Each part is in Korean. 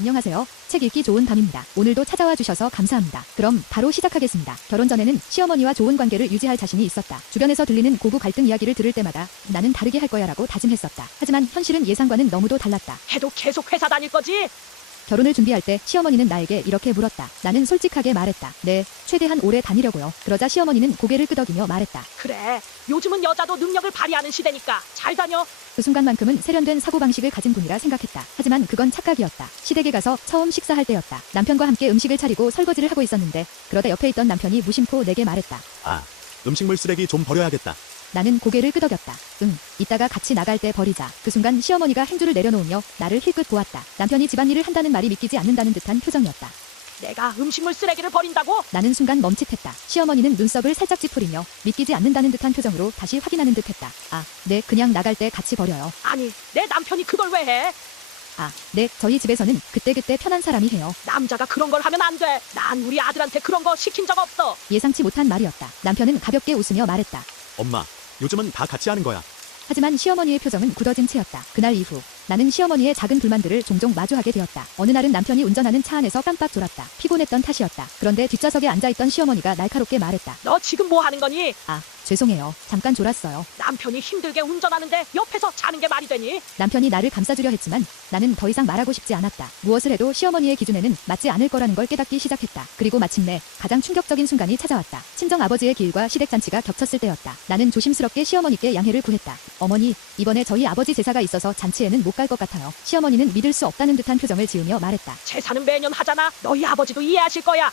안녕하세요. 책 읽기 좋은 밤입니다. 오늘도 찾아와 주셔서 감사합니다. 그럼 바로 시작하겠습니다. 결혼 전에는 시어머니와 좋은 관계를 유지할 자신이 있었다. 주변에서 들리는 고부 갈등 이야기를 들을 때마다 나는 다르게 할 거야 라고 다짐했었다. 하지만 현실은 예상과는 너무도 달랐다. 해도 계속 회사 다닐 거지? 결혼을 준비할 때 시어머니는 나에게 이렇게 물었다. 나는 솔직하게 말했다. 네, 최대한 오래 다니려고요. 그러자 시어머니는 고개를 끄덕이며 말했다. 그래, 요즘은 여자도 능력을 발휘하는 시대니까 잘 다녀. 그 순간만큼은 세련된 사고방식을 가진 분이라 생각했다. 하지만 그건 착각이었다. 시댁에 가서 처음 식사할 때였다. 남편과 함께 음식을 차리고 설거지를 하고 있었는데 그러다 옆에 있던 남편이 무심코 내게 말했다. 아, 음식물 쓰레기 좀 버려야겠다. 나는 고개를 끄덕였다. 이따가 같이 나갈 때 버리자. 그 순간 시어머니가 행주를 내려놓으며 나를 힐끗 보았다. 남편이 집안일을 한다는 말이 믿기지 않는다는 듯한 표정이었다. 내가 음식물 쓰레기를 버린다고? 나는 순간 멈칫했다. 시어머니는 눈썹을 살짝 찌푸리며 믿기지 않는다는 듯한 표정으로 다시 확인하는 듯했다. 아, 네, 그냥 나갈 때 같이 버려요. 아니, 내 남편이 그걸 왜 해? 아, 네, 저희 집에서는 그때그때 편한 사람이 해요. 남자가 그런 걸 하면 안 돼. 난 우리 아들한테 그런 거 시킨 적 없어. 예상치 못한 말이었다. 남편은 가볍게 웃으며 말했다. 엄마, 요즘은 다 같이 하는 거야. 하지만 시어머니의 표정은 굳어진 채였다. 그날 이후 나는 시어머니의 작은 불만들을 종종 마주하게 되었다. 어느 날은 남편이 운전하는 차 안에서 깜빡 졸았다. 피곤했던 탓이었다. 그런데 뒷좌석에 앉아있던 시어머니가 날카롭게 말했다. 너 지금 뭐 하는 거니? 아, 죄송해요. 잠깐 졸았어요. 남편이 힘들게 운전하는데 옆에서 자는 게 말이 되니? 남편이 나를 감싸주려 했지만 나는 더 이상 말하고 싶지 않았다. 무엇을 해도 시어머니의 기준에는 맞지 않을 거라는 걸 깨닫기 시작했다. 그리고 마침내 가장 충격적인 순간이 찾아왔다. 친정아버지의 기일과 시댁잔치가 겹쳤을 때였다. 나는 조심스럽게 시어머니께 양해를 구했다. 어머니, 이번에 저희 아버지 제사가 있어서 잔치에는 못 갈 것 같아요. 시어머니는 믿을 수 없다는 듯한 표정을 지으며 말했다. 제사는 매년 하잖아. 너희 아버지도 이해하실 거야.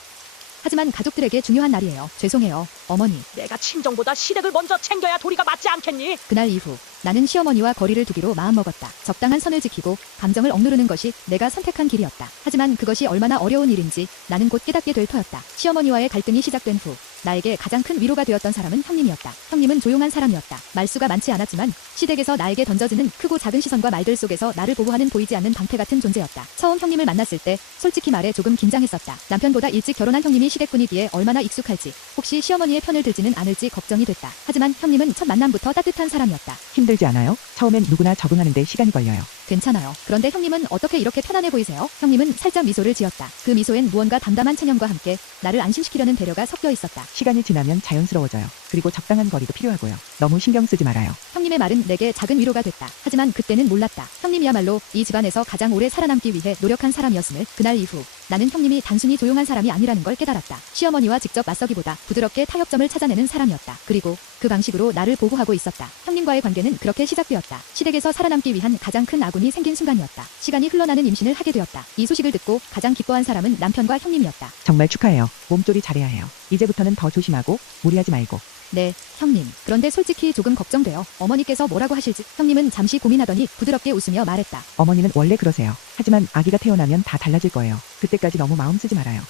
하지만 가족들에게 중요한 날이에요. 죄송해요, 어머니. 내가 친정보다 시댁을 먼저 챙겨야 도리가 맞지 않겠니? 그날 이후 나는 시어머니와 거리를 두기로 마음먹었다. 적당한 선을 지키고 감정을 억누르는 것이 내가 선택한 길이었다. 하지만 그것이 얼마나 어려운 일인지 나는 곧 깨닫게 될 터였다. 시어머니와의 갈등이 시작된 후 나에게 가장 큰 위로가 되었던 사람은 형님이었다. 형님은 조용한 사람이었다. 말수가 많지 않았지만 시댁에서 나에게 던져지는 크고 작은 시선과 말들 속에서 나를 보호하는 보이지 않는 방패 같은 존재였다. 처음 형님을 만났을 때 솔직히 말해 조금 긴장했었다. 남편보다 일찍 결혼한 형님이 시댁 분위기에 얼마나 익숙할지, 혹시 시어머니의 편을 들지는 않을지 걱정이 됐다. 하지만 형님은 첫 만남부터 따뜻한 사람이었다. 힘들지 않아요? 처음엔 누구나 적응하는데 시간이 걸려요. 괜찮아요. 그런데 형님은 어떻게 이렇게 편안해 보이세요? 형님은 살짝 미소를 지었다. 그 미소엔 무언가 담담한 체념과 함께 나를 안심시키려는 배려가 섞여 있었다. 시간이 지나면 자연스러워져요. 그리고 적당한 거리도 필요하고요. 너무 신경 쓰지 말아요. 형님의 말은 내게 작은 위로가 됐다. 하지만 그때는 몰랐다. 형님이야말로 이 집안에서 가장 오래 살아남기 위해 노력한 사람이었음을. 그날 이후 나는 형님이 단순히 조용한 사람이 아니라는 걸 깨달았다. 시어머니와 직접 맞서기보다 부드럽게 타협점을 찾아내는 사람이었다. 그리고 그 방식으로 나를 보호하고 있었다. 형님과의 관계는 그렇게 시작되었다. 시댁에서 살아남기 위한 가장 큰 아군이 생긴 순간이었다. 시간이 흘러나는 임신을 하게 되었다. 이 소식을 듣고 가장 기뻐한 사람은 남편과 형님이었다. 정말 축하해요. 몸조리 잘해야 해요. 이제부터는 더 조심하고 무리하지 말고. 네, 형님. 그런데 솔직히 조금 걱정돼요. 어머니께서 뭐라고 하실지. 형님은 잠시 고민하더니 부드럽게 웃으며 말했다. 어머니는 원래 그러세요. 하지만 아기가 태어나면 다 달라질 거예요. 그때까지 너무 마음 쓰지 말아요.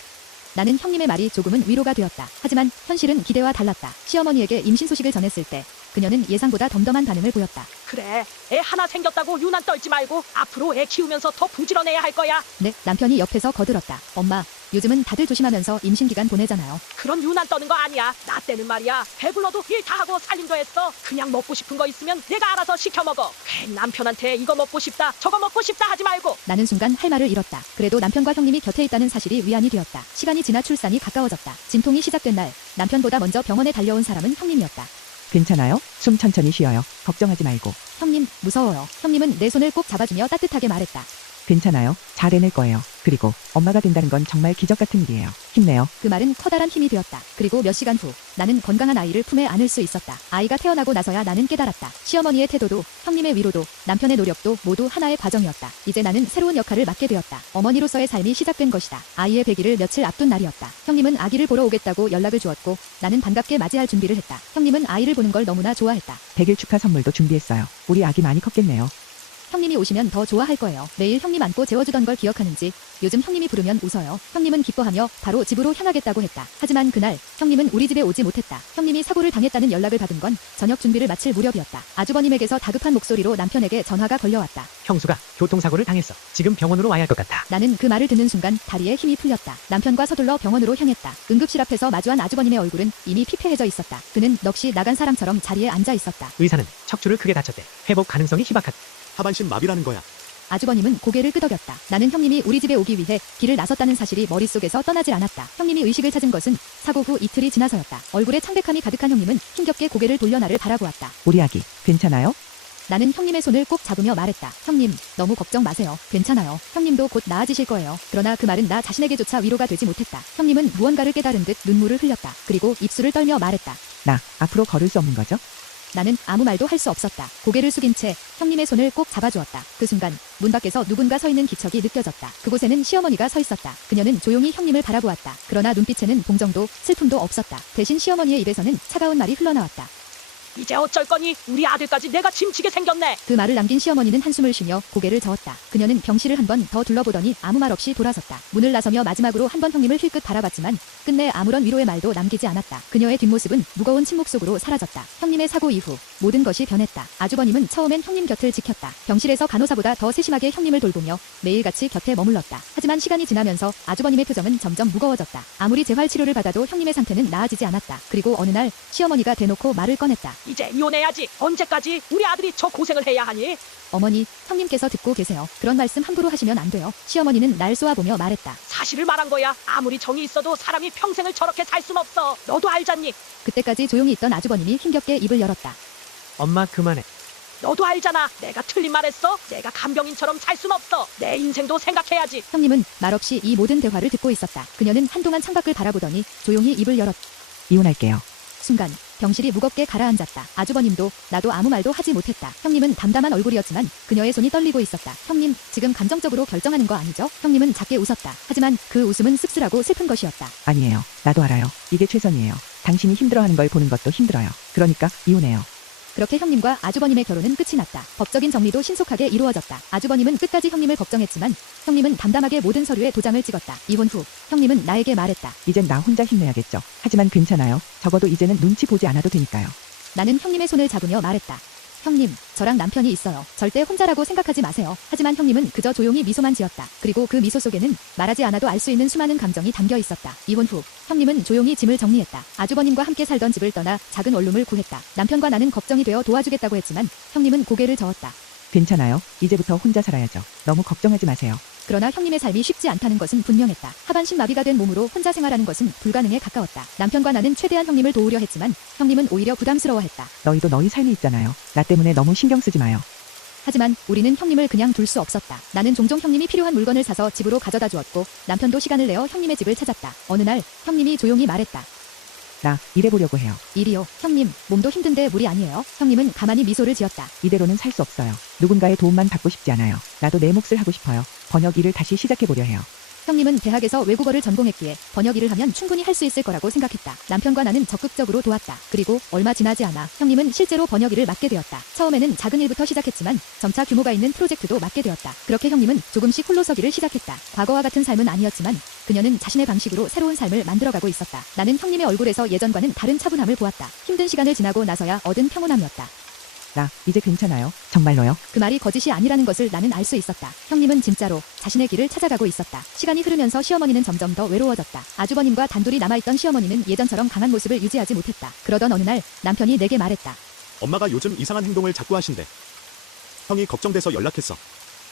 나는 형님의 말이 조금은 위로가 되었다. 하지만 현실은 기대와 달랐다. 시어머니에게 임신 소식을 전했을 때 그녀는 예상보다 덤덤한 반응을 보였다. 그래, 애 하나 생겼다고 유난 떨지 말고 앞으로 애 키우면서 더 부지런해야 할 거야. 네, 남편이 옆에서 거들었다. 엄마, 요즘은 다들 조심하면서 임신 기간 보내잖아요. 그런 유난 떠는 거 아니야. 나 때는 말이야. 배불러도 일 다 하고 살림도 했어. 그냥 먹고 싶은 거 있으면 내가 알아서 시켜 먹어. 괜 남편한테 이거 먹고 싶다, 저거 먹고 싶다 하지 말고. 나는 순간 할 말을 잃었다. 그래도 남편과 형님이 곁에 있다는 사실이 위안이 되었다. 시간이 지나 출산이 가까워졌다. 진통이 시작된 날, 남편보다 먼저 병원에 달려온 사람은 형님이었다. 괜찮아요? 숨 천천히 쉬어요. 걱정하지 말고. 형님, 무서워요. 형님은 내 손을 꼭 잡아주며 따뜻하게 말했다. 괜찮아요. 잘 해낼 거예요. 그리고 엄마가 된다는 건 정말 기적 같은 일이에요. 힘내요. 그 말은 커다란 힘이 되었다. 그리고 몇 시간 후 나는 건강한 아이를 품에 안을 수 있었다. 아이가 태어나고 나서야 나는 깨달았다. 시어머니의 태도도 형님의 위로도 남편의 노력도 모두 하나의 과정이었다. 이제 나는 새로운 역할을 맡게 되었다. 어머니로서의 삶이 시작된 것이다. 아이의 100일을 며칠 앞둔 날이었다. 형님은 아기를 보러 오겠다고 연락을 주었고 나는 반갑게 맞이할 준비를 했다. 형님은 아이를 보는 걸 너무나 좋아했다. 100일 축하 선물도 준비했어요. 우리 아기 많이 컸겠네요. 형님이 오시면 더 좋아할 거예요. 매일 형님 안고 재워주던 걸 기억하는지 요즘 형님이 부르면 웃어요. 형님은 기뻐하며 바로 집으로 향하겠다고 했다. 하지만 그날 형님은 우리 집에 오지 못했다. 형님이 사고를 당했다는 연락을 받은 건 저녁 준비를 마칠 무렵이었다. 아주버님에게서 다급한 목소리로 남편에게 전화가 걸려왔다. 형수가 교통사고를 당했어. 지금 병원으로 와야 할 것 같아. 나는 그 말을 듣는 순간 다리에 힘이 풀렸다. 남편과 서둘러 병원으로 향했다. 응급실 앞에서 마주한 아주버님의 얼굴은 이미 피폐해져 있었다. 그는 넋이 나간 사람처럼 자리에 앉아 있었다. 의사는 척추를 크게 다쳤대. 회복 가능성이 희박하다. 하반신 마비라는 거야. 아주버님은 고개를 끄덕였다. 나는 형님이 우리 집에 오기 위해 길을 나섰다는 사실이 머릿속에서 떠나질 않았다. 형님이 의식을 찾은 것은 사고 후 이틀이 지나서였다. 얼굴에 창백함이 가득한 형님은 힘겹게 고개를 돌려 나를 바라보았다. 우리 아기, 괜찮아요? 나는 형님의 손을 꼭 잡으며 말했다. 형님, 너무 걱정 마세요. 괜찮아요. 형님도 곧 나아지실 거예요. 그러나 그 말은 나 자신에게조차 위로가 되지 못했다. 형님은 무언가를 깨달은 듯 눈물을 흘렸다. 그리고 입술을 떨며 말했다. 나, 앞으로 걸을 수 없는 거죠? 나는 아무 말도 할 수 없었다. 고개를 숙인 채 형님의 손을 꼭 잡아주었다. 그 순간 문 밖에서 누군가 서 있는 기척이 느껴졌다. 그곳에는 시어머니가 서 있었다. 그녀는 조용히 형님을 바라보았다. 그러나 눈빛에는 동정도 슬픔도 없었다. 대신 시어머니의 입에서는 차가운 말이 흘러나왔다. 이제 어쩔 거니? 우리 아들까지 내가 짐치게 생겼네. 그 말을 남긴 시어머니는 한숨을 쉬며 고개를 저었다. 그녀는 병실을 한 번 더 둘러보더니 아무 말 없이 돌아섰다. 문을 나서며 마지막으로 한 번 형님을 힐끗 바라봤지만 끝내 아무런 위로의 말도 남기지 않았다. 그녀의 뒷모습은 무거운 침묵 속으로 사라졌다. 형님의 사고 이후 모든 것이 변했다. 아주버님은 처음엔 형님 곁을 지켰다. 병실에서 간호사보다 더 세심하게 형님을 돌보며 매일같이 곁에 머물렀다. 하지만 시간이 지나면서 아주버님의 표정은 점점 무거워졌다. 아무리 재활치료를 받아도 형님의 상태는 나아지지 않았다. 그리고 어느 날 시어머니가 대놓고 말을 꺼냈다. 이제 이혼해야지. 언제까지 우리 아들이 저 고생을 해야 하니? 어머니, 형님께서 듣고 계세요. 그런 말씀 함부로 하시면 안 돼요. 시어머니는 날 쏘아보며 말했다. 사실을 말한 거야. 아무리 정이 있어도 사람이 평생을 저렇게 살 순 없어. 너도 알잖니? 그때까지 조용히 있던 아주버님이 힘겹게 입을 열었다. 엄마 그만해. 너도 알잖아. 내가 틀린 말했어. 내가 간병인처럼 살 순 없어. 내 인생도 생각해야지. 형님은 말없이 이 모든 대화를 듣고 있었다. 그녀는 한동안 창밖을 바라보더니 조용히 입을 열었다. 이혼할게요. 순간 병실이 무겁게 가라앉았다. 아주버님도 나도 아무 말도 하지 못했다. 형님은 담담한 얼굴이었지만 그녀의 손이 떨리고 있었다. 형님, 지금 감정적으로 결정하는 거 아니죠? 형님은 작게 웃었다. 하지만 그 웃음은 씁쓸하고 슬픈 것이었다. 아니에요. 나도 알아요. 이게 최선이에요. 당신이 힘들어하는 걸 보는 것도 힘들어요. 그러니까 이혼해요. 그렇게 형님과 아주버님의 결혼은 끝이 났다. 법적인 정리도 신속하게 이루어졌다. 아주버님은 끝까지 형님을 걱정했지만 형님은 담담하게 모든 서류에 도장을 찍었다. 이혼 후 형님은 나에게 말했다. 이젠 나 혼자 힘내야겠죠. 하지만 괜찮아요. 적어도 이제는 눈치 보지 않아도 되니까요. 나는 형님의 손을 잡으며 말했다. 형님, 저랑 남편이 있어요. 절대 혼자라고 생각하지 마세요. 하지만 형님은 그저 조용히 미소만 지었다. 그리고 그 미소 속에는 말하지 않아도 알 수 있는 수많은 감정이 담겨 있었다. 이혼 후 형님은 조용히 짐을 정리했다. 아주버님과 함께 살던 집을 떠나 작은 원룸을 구했다. 남편과 나는 걱정이 되어 도와주겠다고 했지만 형님은 고개를 저었다. 괜찮아요. 이제부터 혼자 살아야죠. 너무 걱정하지 마세요. 그러나 형님의 삶이 쉽지 않다는 것은 분명했다. 하반신 마비가 된 몸으로 혼자 생활하는 것은 불가능에 가까웠다. 남편과 나는 최대한 형님을 도우려 했지만 형님은 오히려 부담스러워했다. 너희도 너희 삶이 있잖아요. 나 때문에 너무 신경 쓰지 마요. 하지만 우리는 형님을 그냥 둘 수 없었다. 나는 종종 형님이 필요한 물건을 사서 집으로 가져다 주었고 남편도 시간을 내어 형님의 집을 찾았다. 어느 날 형님이 조용히 말했다. 나 일해보려고 해요. 일이요? 형님, 몸도 힘든데 무리 아니에요? 형님은 가만히 미소를 지었다. 이대로는 살 수 없어요. 누군가의 도움만 받고 싶지 않아요. 나도 내 몫을 하고 싶어요. 번역 일을 다시 시작해보려 해요. 형님은 대학에서 외국어를 전공했기에 번역 일을 하면 충분히 할 수 있을 거라고 생각했다. 남편과 나는 적극적으로 도왔다. 그리고 얼마 지나지 않아 형님은 실제로 번역 일을 맡게 되었다. 처음에는 작은 일부터 시작했지만 점차 규모가 있는 프로젝트도 맡게 되었다. 그렇게 형님은 조금씩 홀로 서기를 시작했다. 과거와 같은 삶은 아니었지만 그녀는 자신의 방식으로 새로운 삶을 만들어가고 있었다. 나는 형님의 얼굴에서 예전과는 다른 차분함을 보았다. 힘든 시간을 지나고 나서야 얻은 평온함이었다. 나 이제 괜찮아요. 정말로요. 그 말이 거짓이 아니라는 것을 나는 알 수 있었다. 형님은 진짜로 자신의 길을 찾아가고 있었다. 시간이 흐르면서 시어머니는 점점 더 외로워졌다. 아주버님과 단둘이 남아있던 시어머니는 예전처럼 강한 모습을 유지하지 못했다. 그러던 어느 날 남편이 내게 말했다. 엄마가 요즘 이상한 행동을 자꾸 하신대. 형이 걱정돼서 연락했어.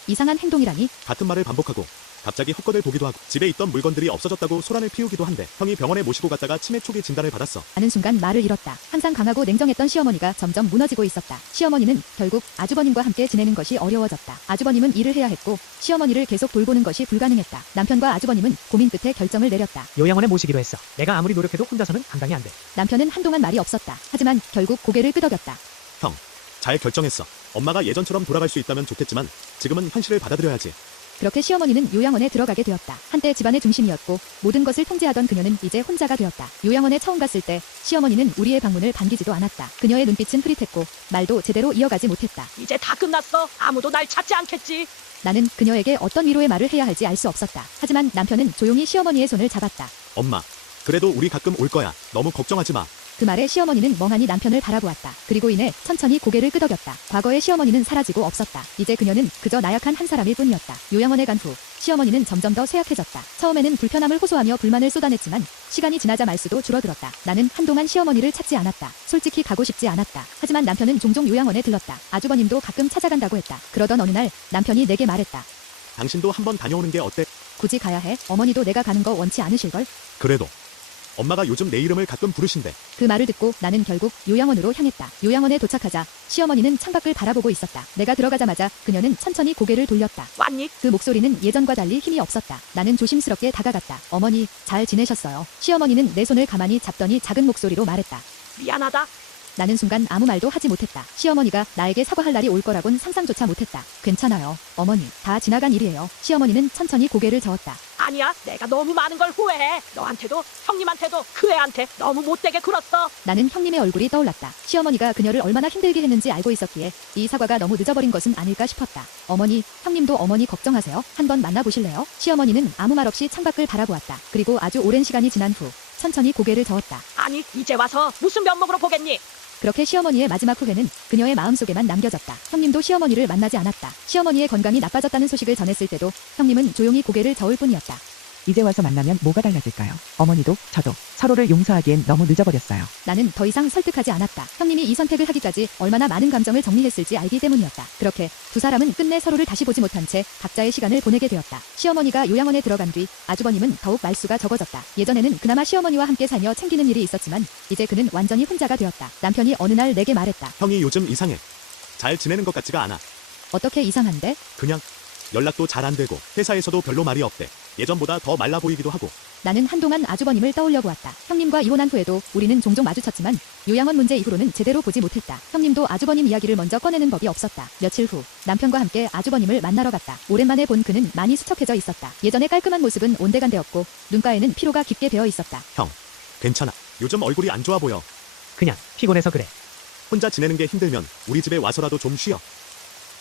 이상한 행동이라니? 같은 말을 반복하고 갑자기 헛것을 보기도 하고 집에 있던 물건들이 없어졌다고 소란을 피우기도 한대. 형이 병원에 모시고 갔다가 치매 초기 진단을 받았어. 하는 순간 말을 잃었다. 항상 강하고 냉정했던 시어머니가 점점 무너지고 있었다. 시어머니는 결국 아주버님과 함께 지내는 것이 어려워졌다. 아주버님은 일을 해야 했고 시어머니를 계속 돌보는 것이 불가능했다. 남편과 아주버님은 고민 끝에 결정을 내렸다. 요양원에 모시기로 했어. 내가 아무리 노력해도 혼자서는 감당이 안 돼. 남편은 한동안 말이 없었다. 하지만 결국 고개를 끄덕였다. 형, 잘 결정했어. 엄마가 예전처럼 돌아갈 수 있다면 좋겠지만 지금은 현실을 받아들여야지. 그렇게 시어머니는 요양원에 들어가게 되었다. 한때 집안의 중심이었고 모든 것을 통제하던 그녀는 이제 혼자가 되었다. 요양원에 처음 갔을 때 시어머니는 우리의 방문을 반기지도 않았다. 그녀의 눈빛은 흐릿했고 말도 제대로 이어가지 못했다. 이제 다 끝났어. 아무도 날 찾지 않겠지. 나는 그녀에게 어떤 위로의 말을 해야 할지 알 수 없었다. 하지만 남편은 조용히 시어머니의 손을 잡았다. 엄마, 그래도 우리 가끔 올 거야. 너무 걱정하지 마. 그 말에 시어머니는 멍하니 남편을 바라보았다. 그리고 이내 천천히 고개를 끄덕였다. 과거의 시어머니는 사라지고 없었다. 이제 그녀는 그저 나약한 한 사람일 뿐이었다. 요양원에 간 후 시어머니는 점점 더 쇠약해졌다. 처음에는 불편함을 호소하며 불만을 쏟아냈지만 시간이 지나자 말수도 줄어들었다. 나는 한동안 시어머니를 찾지 않았다. 솔직히 가고 싶지 않았다. 하지만 남편은 종종 요양원에 들렀다. 아주버님도 가끔 찾아간다고 했다. 그러던 어느 날 남편이 내게 말했다. 당신도 한번 다녀오는 게 어때? 굳이 가야 해? 어머니도 내가 가는 거 원치 않으실걸? 그래도 엄마가 요즘 내 이름을 가끔 부르신대. 그 말을 듣고 나는 결국 요양원으로 향했다. 요양원에 도착하자 시어머니는 창밖을 바라보고 있었다. 내가 들어가자마자 그녀는 천천히 고개를 돌렸다. 왔니? 그 목소리는 예전과 달리 힘이 없었다. 나는 조심스럽게 다가갔다. 어머니, 잘 지내셨어요? 시어머니는 내 손을 가만히 잡더니 작은 목소리로 말했다. 미안하다. 나는 순간 아무 말도 하지 못했다. 시어머니가 나에게 사과할 날이 올 거라곤 상상조차 못했다. 괜찮아요. 어머니, 다 지나간 일이에요. 시어머니는 천천히 고개를 저었다. 아니야, 내가 너무 많은 걸 후회해. 너한테도 형님한테도 그 애한테 너무 못되게 굴었어. 나는 형님의 얼굴이 떠올랐다. 시어머니가 그녀를 얼마나 힘들게 했는지 알고 있었기에 이 사과가 너무 늦어버린 것은 아닐까 싶었다. 어머니, 형님도 어머니 걱정하세요. 한번 만나보실래요? 시어머니는 아무 말 없이 창밖을 바라보았다. 그리고 아주 오랜 시간이 지난 후 천천히 고개를 저었다. 아니, 이제 와서 무슨 면목으로 보겠니? 그렇게 시어머니의 마지막 후회는 그녀의 마음속에만 남겨졌다. 형님도 시어머니를 만나지 않았다. 시어머니의 건강이 나빠졌다는 소식을 전했을 때도 형님은 조용히 고개를 저을 뿐이었다. 이제 와서 만나면 뭐가 달라질까요? 어머니도 저도 서로를 용서하기엔 너무 늦어버렸어요. 나는 더 이상 설득하지 않았다. 형님이 이 선택을 하기까지 얼마나 많은 감정을 정리했을지 알기 때문이었다. 그렇게 두 사람은 끝내 서로를 다시 보지 못한 채 각자의 시간을 보내게 되었다. 시어머니가 요양원에 들어간 뒤 아주버님은 더욱 말수가 적어졌다. 예전에는 그나마 시어머니와 함께 살며 챙기는 일이 있었지만 이제 그는 완전히 혼자가 되었다. 남편이 어느 날 내게 말했다. 형이 요즘 이상해. 잘 지내는 것 같지가 않아. 어떻게 이상한데? 그냥 연락도 잘 안 되고 회사에서도 별로 말이 없대. 예전보다 더 말라 보이기도 하고. 나는 한동안 아주버님을 떠올려 보았다. 형님과 이혼한 후에도 우리는 종종 마주쳤지만 요양원 문제 이후로는 제대로 보지 못했다. 형님도 아주버님 이야기를 먼저 꺼내는 법이 없었다. 며칠 후 남편과 함께 아주버님을 만나러 갔다. 오랜만에 본 그는 많이 수척해져 있었다. 예전의 깔끔한 모습은 온데간데 없고 눈가에는 피로가 깊게 배어 있었다. 형, 괜찮아. 요즘 얼굴이 안 좋아 보여. 그냥 피곤해서 그래. 혼자 지내는 게 힘들면 우리 집에 와서라도 좀 쉬어.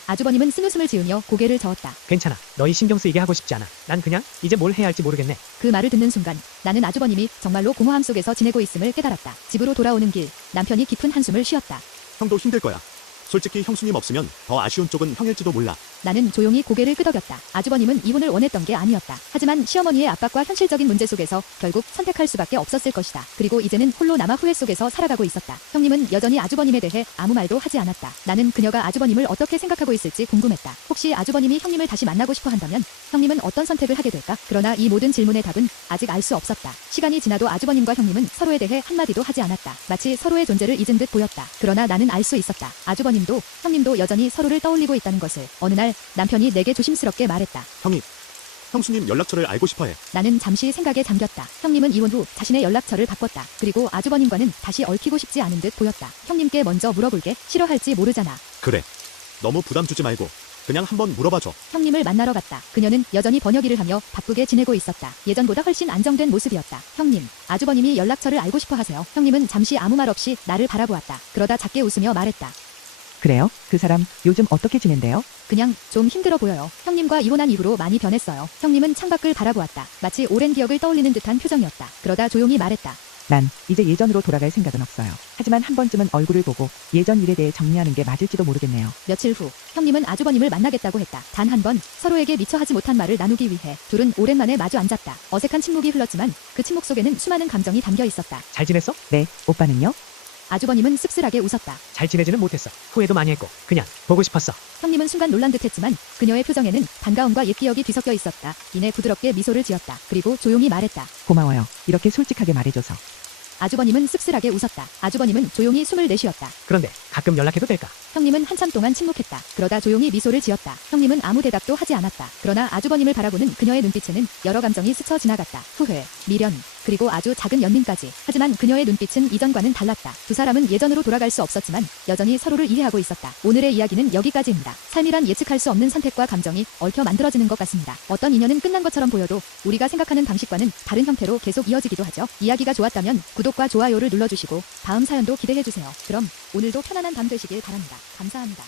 아주버님은 쓴웃음을 지으며 고개를 저었다. 괜찮아. 너희 신경 쓰이게 하고 싶지 않아. 난 그냥 이제 뭘 해야 할지 모르겠네. 그 말을 듣는 순간 나는 아주버님이 정말로 공허함 속에서 지내고 있음을 깨달았다. 집으로 돌아오는 길 남편이 깊은 한숨을 쉬었다. 형도 힘들 거야. 솔직히 형수님 없으면 더 아쉬운 쪽은 형일지도 몰라. 나는 조용히 고개를 끄덕였다. 아주버님은 이혼을 원했던 게 아니었다. 하지만 시어머니의 압박과 현실적인 문제 속에서 결국 선택할 수밖에 없었을 것이다. 그리고 이제는 홀로 남아 후회 속에서 살아가고 있었다. 형님은 여전히 아주버님에 대해 아무 말도 하지 않았다. 나는 그녀가 아주버님을 어떻게 생각하고 있을지 궁금했다. 혹시 아주버님이 형님을 다시 만나고 싶어 한다면 형님은 어떤 선택을 하게 될까? 그러나 이 모든 질문의 답은 아직 알 수 없었다. 시간이 지나도 아주버님과 형님은 서로에 대해 한마디도 하지 않았다. 마치 서로의 존재를 잊은 듯 보였다. 그러나 나는 알 수 있었다. 아주버님도 형님도 여전히 서로를 떠올리고 있다는 것을. 어느 날 남편이 내게 조심스럽게 말했다. 형이 형수님 연락처를 알고 싶어해. 나는 잠시 생각에 잠겼다. 형님은 이혼 후 자신의 연락처를 바꿨다. 그리고 아주버님과는 다시 얽히고 싶지 않은 듯 보였다. 형님께 먼저 물어볼게. 싫어할지 모르잖아. 그래. 너무 부담 주지 말고 그냥 한번 물어봐줘. 형님을 만나러 갔다. 그녀는 여전히 번역일을 하며 바쁘게 지내고 있었다. 예전보다 훨씬 안정된 모습이었다. 형님, 아주버님이 연락처를 알고 싶어 하세요. 형님은 잠시 아무 말 없이 나를 바라보았다. 그러다 작게 웃으며 말했다. 그래요? 그 사람 요즘 어떻게 지낸대요? 그냥 좀 힘들어 보여요. 형님과 이혼한 이후로 많이 변했어요. 형님은 창밖을 바라보았다. 마치 오랜 기억을 떠올리는 듯한 표정이었다. 그러다 조용히 말했다. 난 이제 예전으로 돌아갈 생각은 없어요. 하지만 한 번쯤은 얼굴을 보고 예전 일에 대해 정리하는 게 맞을지도 모르겠네요. 며칠 후 형님은 아주버님을 만나겠다고 했다. 단 한 번 서로에게 미처 하지 못한 말을 나누기 위해 둘은 오랜만에 마주 앉았다. 어색한 침묵이 흘렀지만 그 침묵 속에는 수많은 감정이 담겨 있었다. 잘 지냈어? 네, 오빠는요? 아주버님은 씁쓸하게 웃었다. 잘 지내지는 못했어. 후회도 많이 했고 그냥 보고 싶었어. 형님은 순간 놀란 듯했지만 그녀의 표정에는 반가움과 옛 기억이 뒤섞여 있었다. 이내 부드럽게 미소를 지었다. 그리고 조용히 말했다. 고마워요. 이렇게 솔직하게 말해줘서. 아주버님은 씁쓸하게 웃었다. 아주버님은 조용히 숨을 내쉬었다. 그런데 가끔 연락해도 될까? 형님은 한참 동안 침묵했다. 그러다 조용히 미소를 지었다. 형님은 아무 대답도 하지 않았다. 그러나 아주버님을 바라보는 그녀의 눈빛에는 여러 감정이 스쳐 지나갔다. 후회, 미련, 그리고 아주 작은 연민까지. 하지만 그녀의 눈빛은 이전과는 달랐다. 두 사람은 예전으로 돌아갈 수 없었지만 여전히 서로를 이해하고 있었다. 오늘의 이야기는 여기까지입니다. 삶이란 예측할 수 없는 선택과 감정이 얽혀 만들어지는 것 같습니다. 어떤 인연은 끝난 것처럼 보여도 우리가 생각하는 방식과는 다른 형태로 계속 이어지기도 하죠. 이야기가 좋았다면 구독과 좋아요를 눌러주시고 다음 사연도 기대해주세요. 그럼 오늘도 편안한 밤 되시길 바랍니다. 감사합니다.